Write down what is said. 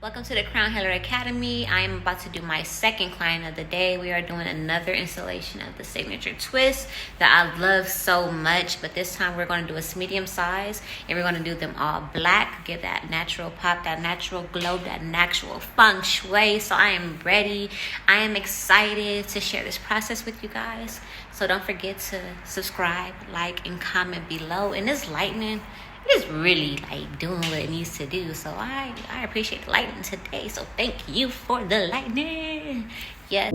Welcome to the Crown Healer Academy. I am about to do my second client of the day. We are doing another installation of the signature twist that I love so much, but this time we're going to do a medium size and we're going to do them all black. Give that natural pop, that natural glow, that natural feng shui. So I am ready. I am excited to share this process with you guys. So don't forget to subscribe, like, and comment below. And this lightning, it's really like doing what it needs to do. So I appreciate the lightning today. So thank you for the lightning. Yes.